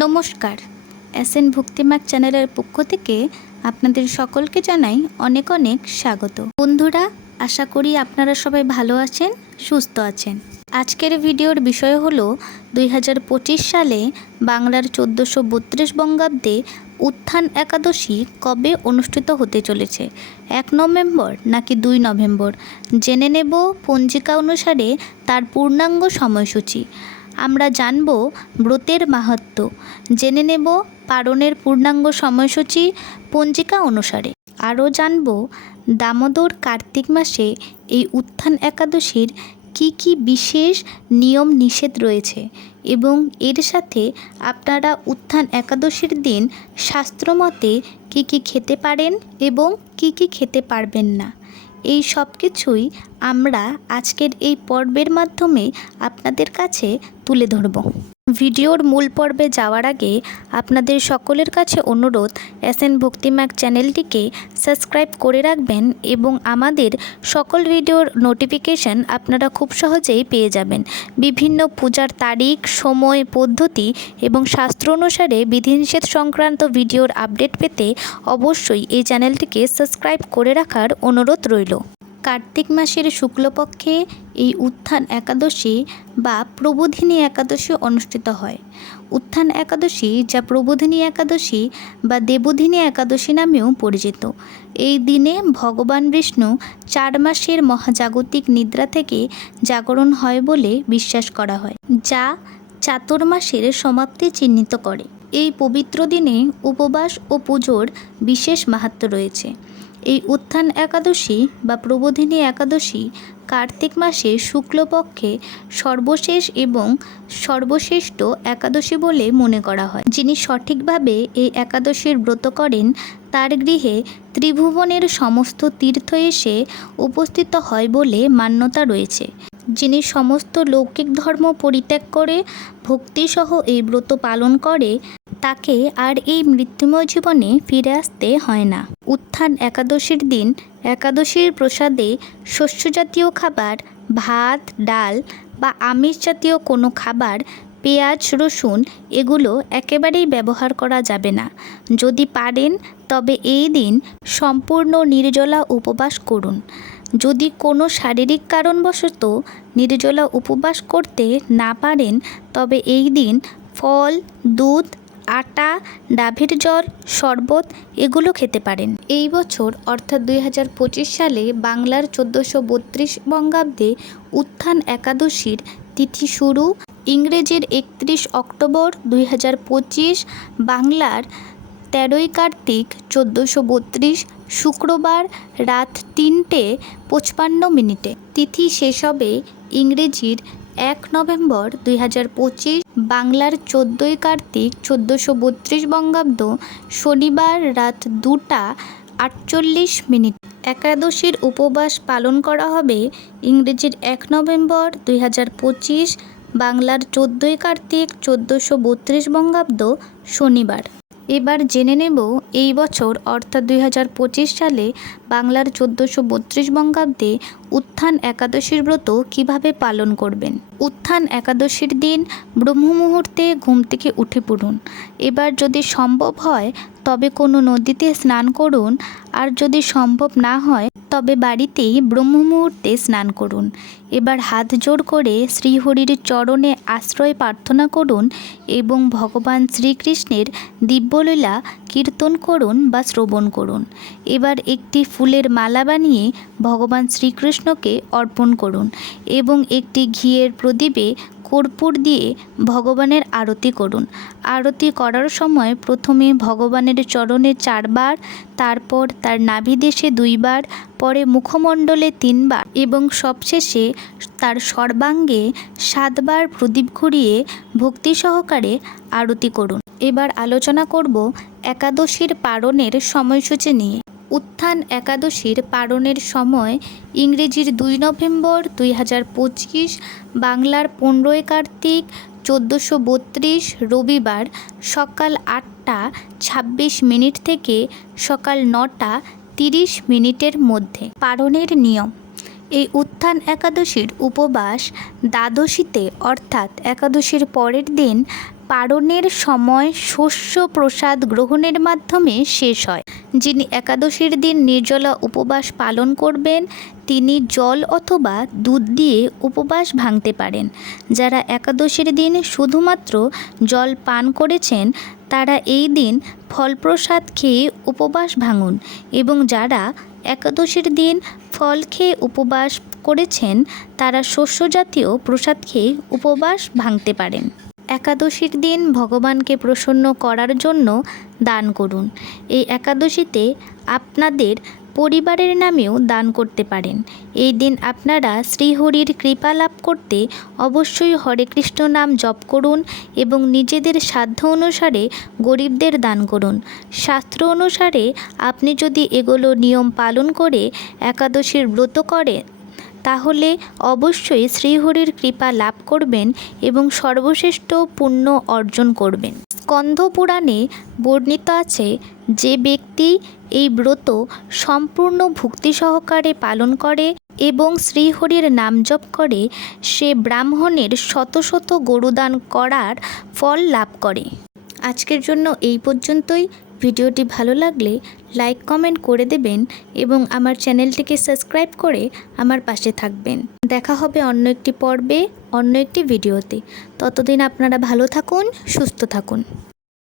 নমস্কার। এসএন ভক্তিমাক চ্যানেলের পক্ষ থেকে আপনাদের সকলকে জানাই অনেক অনেক স্বাগত। বন্ধুরা, আশা করি আপনারা সবাই ভালো আছেন, সুস্থ আছেন। আজকের ভিডিওর বিষয় হল দুই হাজার পঁচিশ সালে বাংলার চোদ্দোশো বত্রিশ বঙ্গাব্দে উত্থান একাদশী কবে অনুষ্ঠিত হতে চলেছে? এক নভেম্বর নাকি দুই নভেম্বর? জেনে নেব পঞ্জিকা অনুসারে তার পূর্ণাঙ্গ সময়সূচি। আমরা জানব ব্রতের মাহাত্ম্য জেনে নেব পারণের পূর্ণাঙ্গ সময়সূচি পঞ্জিকা অনুসারে। আরও জানব দামোদর কার্তিক মাসে এই উত্থান একাদশীর কি কি বিশেষ নিয়ম নিষেধ রয়েছে এবং এর সাথে আপনারা উত্থান একাদশীর দিন শাস্ত্রমতে কি কি খেতে পারেন এবং কি কি খেতে পারবেন না। এই সব কিছুই আমরা আজকের এই পর্বের মাধ্যমে আপনাদের কাছে তুলে ধরব। ভিডিওর মূল পর্বে যাওয়ার আগে আপনাদের সকলের কাছে অনুরোধ, এসএন ভক্তিম্যাক চ্যানেলটিকে সাবস্ক্রাইব করে রাখবেন এবং আমাদের সকল ভিডিওর নোটিফিকেশন আপনারা খুব সহজেই পেয়ে যাবেন। বিভিন্ন পূজার তারিখ, সময়, পদ্ধতি এবং শাস্ত্র অনুসারে বিধিনিষেধ সংক্রান্ত ভিডিওর আপডেট পেতে অবশ্যই এই চ্যানেলটিকে সাবস্ক্রাইব করে রাখার অনুরোধ রইল। কার্তিক মাসের শুক্লপক্ষে এই উত্থান একাদশী বা প্রবোধিনী একাদশী অনুষ্ঠিত হয়। উত্থান একাদশী যা প্রবোধিনী একাদশী বা দেবধিনী একাদশী নামেও পরিচিত। এই দিনে ভগবান বিষ্ণু চার মাসের মহাজাগতিক নিদ্রা থেকে জাগরণ হয় বলে বিশ্বাস করা হয়, যা চাতুর্মাসের সমাপ্তি চিহ্নিত করে। এই পবিত্র দিনে উপবাস ও পুজোর বিশেষ মাহাত্ম্য রয়েছে। এই উত্থান একাদশী বা প্রবোধিনী একাদশী কার্তিক মাসে শুক্লপক্ষে সর্বশেষ এবং সর্বশ্রেষ্ঠ একাদশী বলে মনে করা হয়। যিনি সঠিকভাবে এই একাদশীর ব্রত করেন, তার গৃহে ত্রিভুবনের সমস্ত তীর্থ এসে উপস্থিত হয় বলে মান্যতা রয়েছে। যিনি সমস্ত লৌকিক ধর্ম পরিত্যাগ করে, ভক্তিসহ এই ব্রত পালন করে তাকে আর এই মৃত্যুময় জীবনে ফিরে আসতে হয় না। উত্থান একাদশীর দিন একাদশীর প্রসাদে শস্যজাতীয় খাবার, ভাত, ডাল বা আমিষ জাতীয় কোনো খাবার, পেঁয়াজ, রসুন এগুলো একেবারেই ব্যবহার করা যাবে না। যদি পারেন, তবে এই দিন সম্পূর্ণ নির্জলা উপবাস করুন। যদি কোনো শারীরিক কারণবশত নির্জলা উপবাস করতে না পারেন, তবে এই দিন ফল, দুধ আটা, ডাভের জল শরবত এগুলো খেতে পারেন। এই বছর, অর্থাৎ দুই হাজার পঁচিশ সালে বাংলার চোদ্দোশো বত্রিশ বঙ্গাব্দে উত্থান একাদশীর তিথি শুরু। ইংরেজির একত্রিশ অক্টোবর দুই হাজার পঁচিশ, বাংলার তেরোই কার্তিক চোদ্দোশো বত্রিশ, শুক্রবার রাত তিনটে পঁচপান্ন মিনিটে। তিথি শেষ হবে ইংরেজির এক নভেম্বর দুই হাজার পঁচিশ বাংলার চোদ্দোই কার্তিক চোদ্দোশো বত্রিশ বঙ্গাব্দ শনিবার রাত দুটা আটচল্লিশ মিনিট। একাদশীর উপবাস পালন করা হবে ইংরেজির এক নভেম্বর দুই হাজার পঁচিশ বাংলার চোদ্দোই কার্তিক চোদ্দোশো বত্রিশ বঙ্গাব্দ শনিবার। এবার জেনে নেব এই বছর, অর্থাৎ দুই হাজার পঁচিশ সালে বাংলার চোদ্দোশো বত্রিশ বঙ্গাব্দে উত্থান একাদশীর ব্রত কীভাবে পালন করবেন? উত্থান একাদশীর দিন ব্রহ্ম মুহূর্তে ঘুম থেকে উঠে পড়ুন। এবার যদি সম্ভব হয়, তবে কোনো নদীতে স্নান করুন। আর যদি সম্ভব না হয় তবে বাড়িতেই ব্রহ্ম মুহূর্তে স্নান করুন। এবার হাত জোর করে শ্রীহরির চরণে আশ্রয় প্রার্থনা করুন এবং ভগবান শ্রীকৃষ্ণের দিব্যলীলা কীর্তন করুন বা শ্রবণ করুন। এবার একটি ফুলের মালা বানিয়ে ভগবান শ্রীকৃষ্ণকে অর্পণ করুন এবং একটি ঘিয়ের প্রদীপে কর্পূর দিয়ে ভগবানের আরতি করুন। আরতি করার সময় প্রথমে ভগবানের চরণে চারবার, তারপর তার নাভিদেশে দুইবার, পরে মুখমণ্ডলে তিনবার এবং সবশেষে তার সর্বাঙ্গে সাতবার প্রদীপ ঘুরিয়ে ভক্তি সহকারে আরতি করুন। এবার আলোচনা করব একাদশীর পারণের সময়সূচি নিয়ে। উত্থান একাদশীর পারণের সময় ইংরেজির দুই নভেম্বর দুই হাজার পঁচিশ, বাংলার পনেরোই কার্তিক, চোদ্দোশো বত্রিশ, রবিবার সকাল আটটা ছাব্বিশ মিনিট থেকে সকাল নটা তিরিশ মিনিটের মধ্যে। পারণের নিয়ম। এই উত্থান একাদশীর উপবাস দ্বাদশীতে, অর্থাৎ একাদশীর পরের দিন পারণের সময় শস্য প্রসাদ গ্রহণের মাধ্যমে শেষ হয়। যিনি একাদশীর দিন নির্জলা উপবাস পালন করবেন, তিনি জল অথবা দুধ দিয়ে উপবাস ভাঙতে পারেন। যারা একাদশীর দিন শুধুমাত্র জল পান করেছেন, তারা এই দিন ফলপ্রসাদ খেয়ে উপবাস ভাঙুন এবং যারা একাদশীর দিন ফল খেয়ে উপবাস করেছেন, তারা শস্য জাতীয় প্রসাদ খেয়ে উপবাস ভাঙতে পারেন। একাদশীর দিন ভগবানকে প্রসন্ন করার জন্য দান করুন। এই একাদশীতে আপনাদের পরিবারের নামেও দান করতে পারেন। এই দিন আপনারা শ্রীহরির কৃপা লাভ করতে অবশ্যই হরে কৃষ্ণ নাম জপ করুন এবং নিজেদের সাধ্য অনুসারে গরিবদের দান করুন। শাস্ত্র অনুসারে আপনি যদি এগুলো নিয়ম পালন করে একাদশীর ব্রত করে তাহলে অবশ্যই শ্রীহরির কৃপা লাভ করবেন এবং সর্বশ্রেষ্ঠ পুণ্য অর্জন করবেন। স্কন্ধ পুরাণে বর্ণিত আছে, যে ব্যক্তি এই ব্রত সম্পূর্ণ ভক্তি সহকারে পালন করে এবং শ্রীহরির নাম জপ করে, সে ব্রাহ্মণের শত শত গরুদান করার ফল লাভ করে। আজকের জন্য এই পর্যন্তই। ভিডিওটি ভালো লাগলে লাইক, কমেন্ট করে দেবেন এবং আমার চ্যানেলটিকে সাবস্ক্রাইব করে আমার পাশে থাকবেন। দেখা হবে অন্য একটি পর্বে, অন্য একটি ভিডিওতে। ততদিন আপনারা ভালো থাকুন, সুস্থ থাকুন।